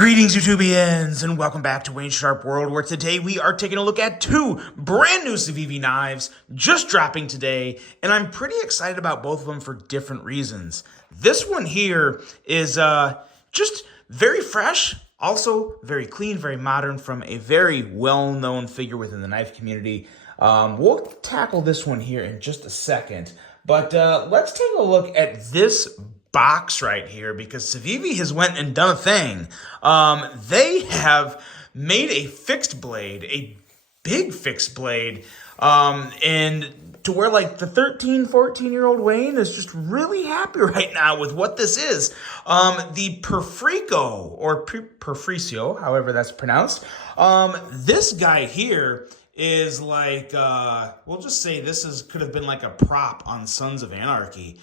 Greetings, YouTubians, and welcome back to Wayne Sharp World, where today we are taking a look at two brand new Civivi knives just dropping today, and I'm pretty excited about both of them for different reasons. This one here is just very fresh, also very clean, very modern, from a very well-known figure within the knife community. We'll tackle this one here in just a second, but let's take a look at this box right here, because Civivi has went and done a thing. They have made a fixed blade, a big fixed blade, and to where like the 13, 14-year-old Wayne is just really happy right now with what this is. The Perfrico, or Perfricio, however that's pronounced. This guy here is like, we'll just say this could have been like a prop on Sons of Anarchy.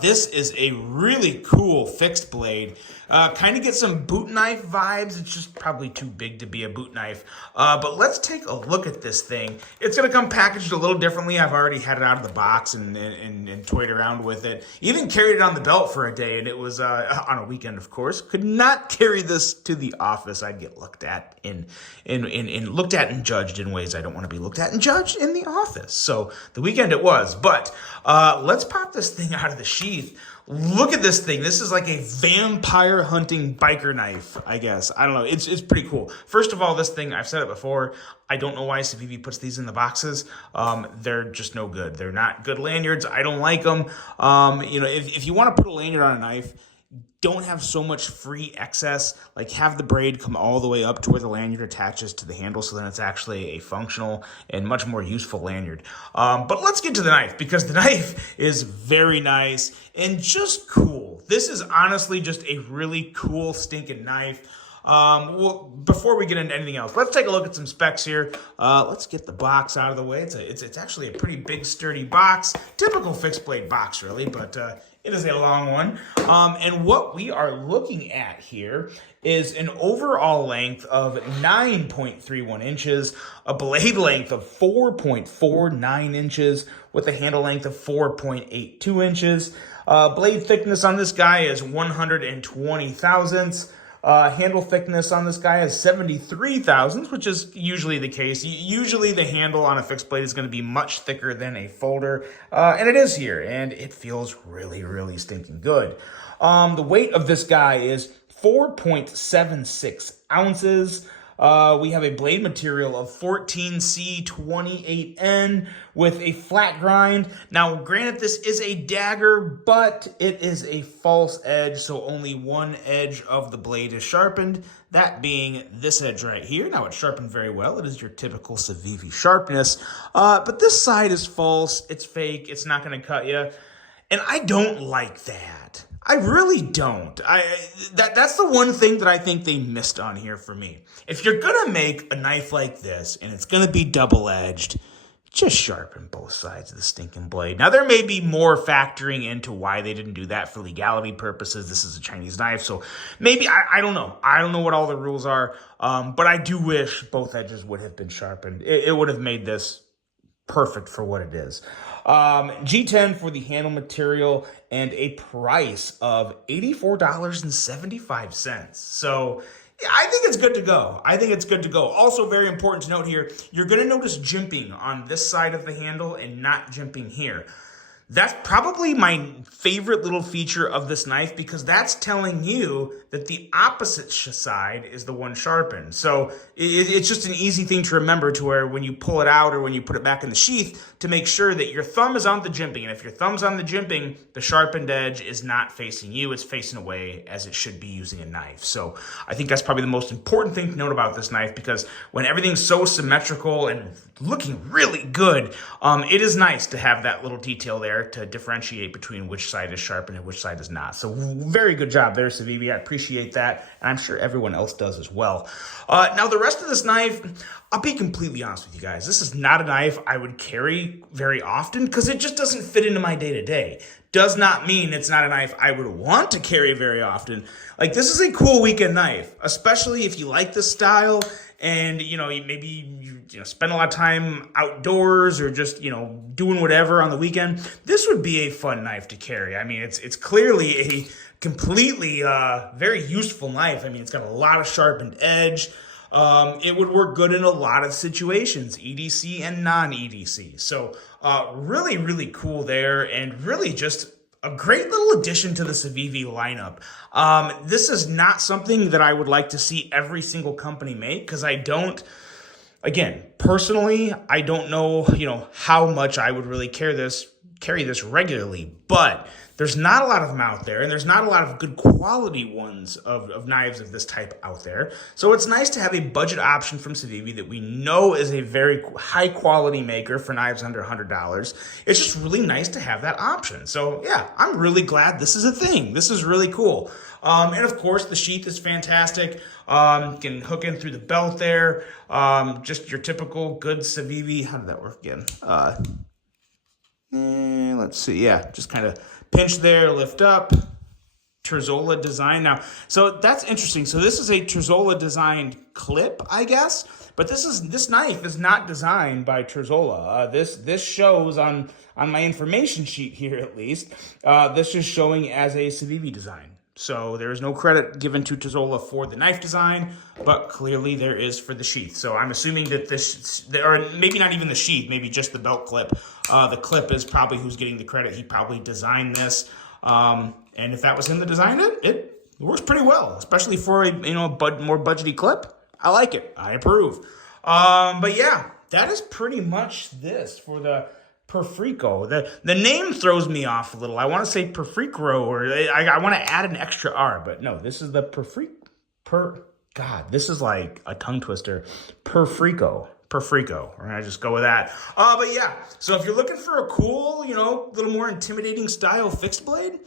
This is a really cool fixed blade. Kind of gets some boot knife vibes. It's just probably too big to be a boot knife. But let's take a look at this thing. It's going to come packaged a little differently. I've already had it out of the box and toyed around with it. Even carried it on the belt for a day, and it was on a weekend, of course. Could not carry this to the office. I'd get looked at and looked at and judged in ways I don't want to be looked at and judged in the office. So the weekend it was. But let's pop this thing out of the sheath. Look at this thing. This is like a vampire hunting biker knife, I guess. I don't know. It's pretty cool. First of all, this thing, I've said it before, I don't know why Civivi puts these in the boxes. They're just no good. They're not good lanyards. I don't like them. If you want to put a lanyard on a knife, don't have so much free excess. Like, have the braid come all the way up to where the lanyard attaches to the handle, so then it's actually a functional and much more useful lanyard. But let's get to the knife, because the knife is very nice and just cool. This is honestly just a really cool stinking knife. Well, before we get into anything else, let's take a look at some specs here. Let's get the box out of the way. It's actually a pretty big, sturdy box. Typical fixed blade box, really, but it is a long one. And what we are looking at here is an overall length of 9.31 inches, a blade length of 4.49 inches, with a handle length of 4.82 inches. Blade thickness on this guy is 120 thousandths. Handle thickness on this guy is 73 thousandths, which is usually the case. Usually the handle on a fixed blade is going to be much thicker than a folder, and it is here, and it feels really, really stinking good. The weight of this guy is 4.76 ounces. We have a blade material of 14C28N with a flat grind. Now, granted, this is a dagger, but it is a false edge, so only one edge of the blade is sharpened, that being this edge right here. Now, it's sharpened very well. It is your typical Civivi sharpness, but this side is false. It's fake. It's not going to cut you, and I don't like that. I really don't. That's the one thing that I think they missed on here for me. If you're going to make a knife like this, and it's going to be double-edged, just sharpen both sides of the stinking blade. Now, there may be more factoring into why they didn't do that for legality purposes. This is a Chinese knife, so maybe, I don't know. I don't know what all the rules are, but I do wish both edges would have been sharpened. It would have made this perfect for what it is. G10 for the handle material, and a price of $84.75. So yeah, I think it's good to go. Also, very important to note here, you're going to notice jimping on this side of the handle and not jimping here. That's probably my favorite little feature of this knife, because that's telling you that the opposite side is the one sharpened. So it's just an easy thing to remember, to where when you pull it out or when you put it back in the sheath, to make sure that your thumb is on the jimping. And if your thumb's on the jimping, the sharpened edge is not facing you. It's facing away, as it should be using a knife. So I think that's probably the most important thing to note about this knife, because when everything's so symmetrical and looking really good, it is nice to have that little detail there to differentiate between which side is sharpened and which side is not. So very good job there, Civivi. I appreciate that, and I'm sure everyone else does as well. Now, the rest of this knife, I'll be completely honest with you guys. This is not a knife I would carry very often, because it just doesn't fit into my day-to-day. Does not mean it's not a knife I would want to carry very often. Like, this is a cool weekend knife, especially if you like this style and, maybe you spend a lot of time outdoors, or just, doing whatever on the weekend. This would be a fun knife to carry. I mean, it's clearly a completely very useful knife. I mean, it's got a lot of sharpened edge. It would work good in a lot of situations, EDC and non-EDC. So really, really cool there, and really just a great little addition to the Civivi lineup. This is not something that I would like to see every single company make, because I don't, again, personally, I don't know, how much I would really carry this regularly, but there's not a lot of them out there, and there's not a lot of good quality ones of knives of this type out there. So it's nice to have a budget option from Civivi that we know is a very high quality maker for knives under $100. It's just really nice to have that option. So yeah, I'm really glad this is a thing. This is really cool. And of course, the sheath is fantastic. You can hook in through the belt there. Just your typical good Civivi. How did that work again? Let's see. Yeah, just kind of pinch there, lift up. Terzola design. Now, so that's interesting. So this is a Terzola designed clip, I guess. But this knife is not designed by Terzola. This shows on my information sheet here, at least. This is showing as a Civivi design. So there is no credit given to Terzola for the knife design, but clearly there is for the sheath. So I'm assuming that this, or maybe not even the sheath, maybe just the belt clip. The clip is probably who's getting the credit. He probably designed this. And if that was him that designed it, it works pretty well, especially for a more budgety clip. I like it. I approve. But yeah, that is pretty much this for the Perfrico. The name throws me off a little. I want to say Perfrico, or I want to add an extra R, but no, this is the God, this is like a tongue twister. Perfrico. We're gonna just go with that. But yeah, so if you're looking for a cool, little more intimidating style fixed blade,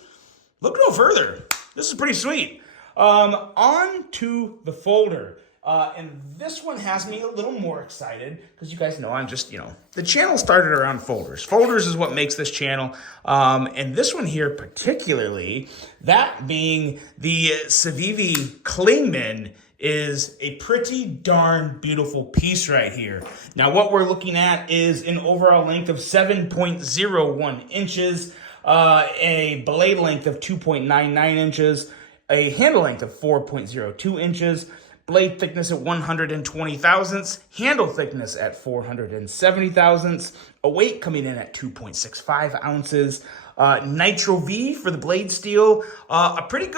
look no further. This is pretty sweet. On to the folder. And this one has me a little more excited because you guys know I'm just, the channel started around folders. Folders is what makes this channel. And this one here particularly, that being the Civivi Klingman, is a pretty darn beautiful piece right here. Now what we're looking at is an overall length of 7.01 inches, a blade length of 2.99 inches, a handle length of 4.02 inches, blade thickness at 120 thousandths, handle thickness at 470 thousandths, a weight coming in at 2.65 ounces, nitro V for the blade steel, a pretty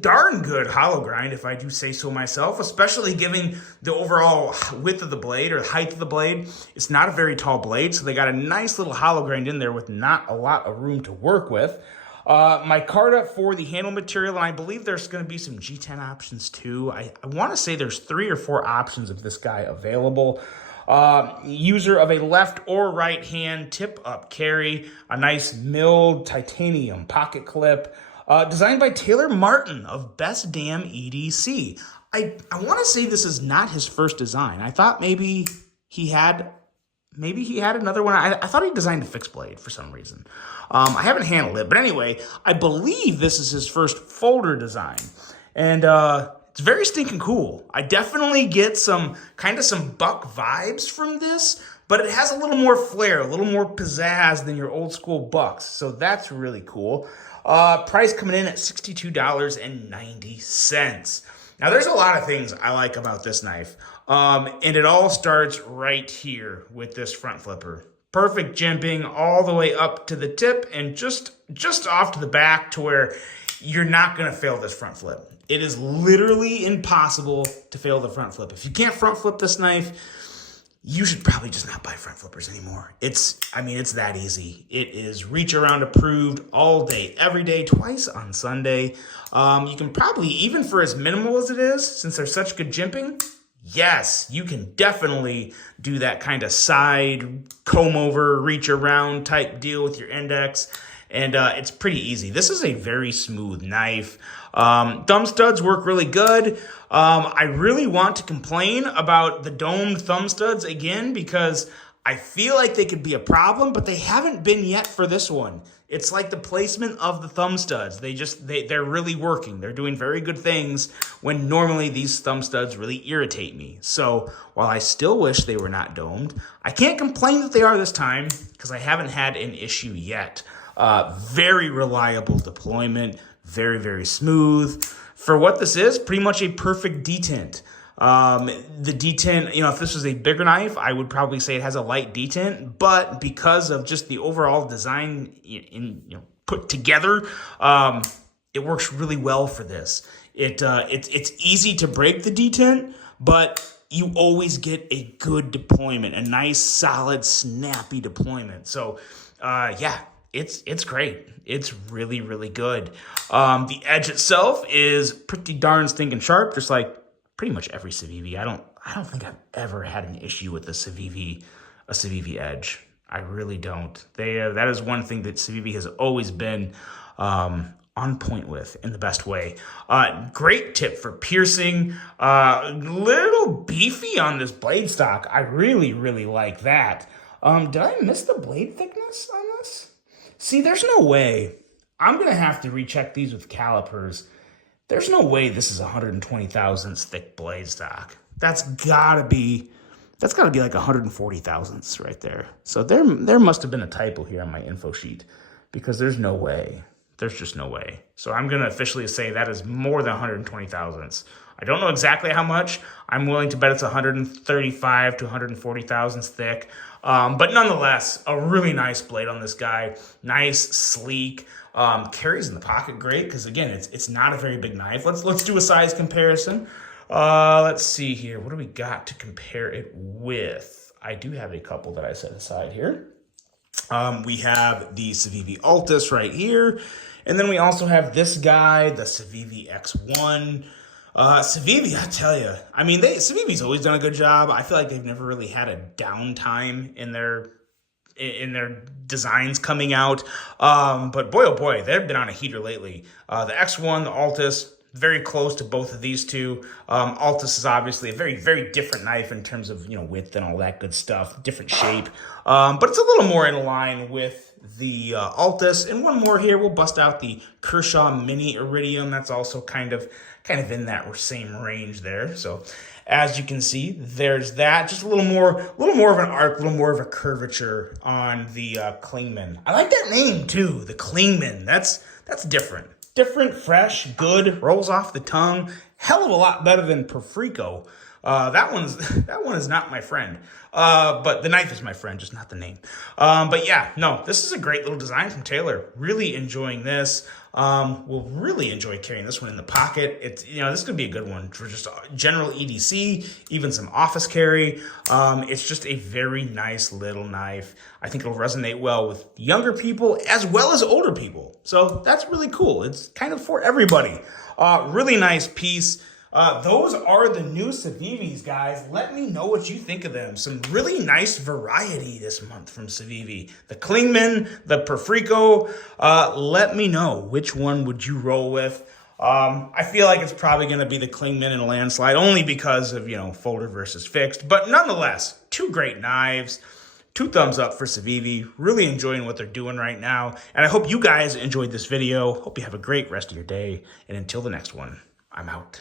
darn good hollow grind, if I do say so myself, especially given the overall width of the blade or height of the blade. It's not a very tall blade, so they got a nice little hollow grind in there with not a lot of room to work with. Micarta for the handle material, and I believe there's going to be some G10 options too. I want to say there's 3 or 4 options of this guy available. User of a left or right hand tip up carry, a nice milled titanium pocket clip, designed by Taylor Martin of Best Damn EDC. I want to say this is not his first design. I thought maybe he had another one. I thought he designed a fixed blade for some reason. I haven't handled it, but anyway, I believe this is his first folder design, and it's very stinking cool. I definitely get some buck vibes from this, but it has a little more flair, a little more pizzazz than your old school bucks, so that's really cool. Price coming in at $62.90. Now, there's a lot of things I like about this knife, and it all starts right here with this front flipper. Perfect jimping all the way up to the tip and just off to the back to where you're not going to fail this front flip. It is literally impossible to fail the front flip. If you can't front flip this knife, you should probably just not buy front flippers anymore. It's that easy. It is reach around approved all day, every day, twice on Sunday. You can probably, even for as minimal as it is, since there's such good jimping, yes, you can definitely do that kind of side comb over, reach around type deal with your index. And it's pretty easy. This is a very smooth knife. Thumb studs work really good. I really want to complain about the domed thumb studs again because I feel like they could be a problem, but they haven't been yet for this one. It's like the placement of the thumb studs. They're really working. They're doing very good things when normally these thumb studs really irritate me. So while I still wish they were not domed, I can't complain that they are this time because I haven't had an issue yet. Very reliable deployment, Very, very smooth. For what this is, pretty much a perfect detent. The detent, if this was a bigger knife, I would probably say it has a light detent, but because of just the overall design put together, it works really well for this. It's easy to break the detent, but you always get a good deployment, a nice, solid, snappy deployment. So, it's great. It's really, really good. The edge itself is pretty darn stinking sharp, just like pretty much every Civivi. I don't think I've ever had an issue with a Civivi edge. I really don't. That is one thing that Civivi has always been on point with in the best way. Great tip for piercing. Little beefy on this blade stock. I really, really like that. Did I miss the blade thickness on this? See, there's no way. I'm going to have to recheck these with calipers. There's no way this is 120 thousandths thick blade stock. That's gotta be like 140 thousandths right there. So there must have been a typo here on my info sheet, because there's no way. There's just no way. So I'm gonna officially say that is more than 120 thousandths. I don't know exactly how much. I'm willing to bet it's 135 to 140 thousandths thick. But nonetheless, a really nice blade on this guy. Nice, sleek. Carries in the pocket great, because again, it's not a very big knife. Let's do a size comparison. Let's see here. What do we got to compare it with? I do have a couple that I set aside here. We have the Civivi Altus right here, and then we also have this guy, the Civivi X1. Civivi, I tell you, Civivi's always done a good job. I feel like they've never really had a downtime in their designs coming out. But boy, oh boy, they've been on a heater lately. The X1, the Altus, very close to both of these two. Altus is obviously a very, very different knife in terms of, width and all that good stuff, different shape. But it's a little more in line with the Altus. And one more here, we'll bust out the Kershaw Mini Iridium. That's also kind of in that same range there. So as you can see, there's that. Just a little more of an arc, a little more of a curvature on the Klingman. I like that name too, the Klingman. That's different. Different, fresh, good, rolls off the tongue. Hell of a lot better than Perfrico. That one is not my friend. But the knife is my friend, just not the name. But yeah, no, this is a great little design from Taylor. Really enjoying this. We'll really enjoy carrying this one in the pocket. It's, this could be a good one for just general EDC, even some office carry. It's just a very nice little knife. I think it'll resonate well with younger people as well as older people. So that's really cool. It's kind of for everybody. Really nice piece. Those are the new Civivis, guys. Let me know what you think of them. Some really nice variety this month from Civivi. The Klingman, the Perfrico. Let me know, which one would you roll with? I feel like it's probably going to be the Klingman in a landslide, only because of, folder versus fixed. But nonetheless, two great knives. 2 thumbs up for Civivi. Really enjoying what they're doing right now. And I hope you guys enjoyed this video. Hope you have a great rest of your day. And until the next one, I'm out.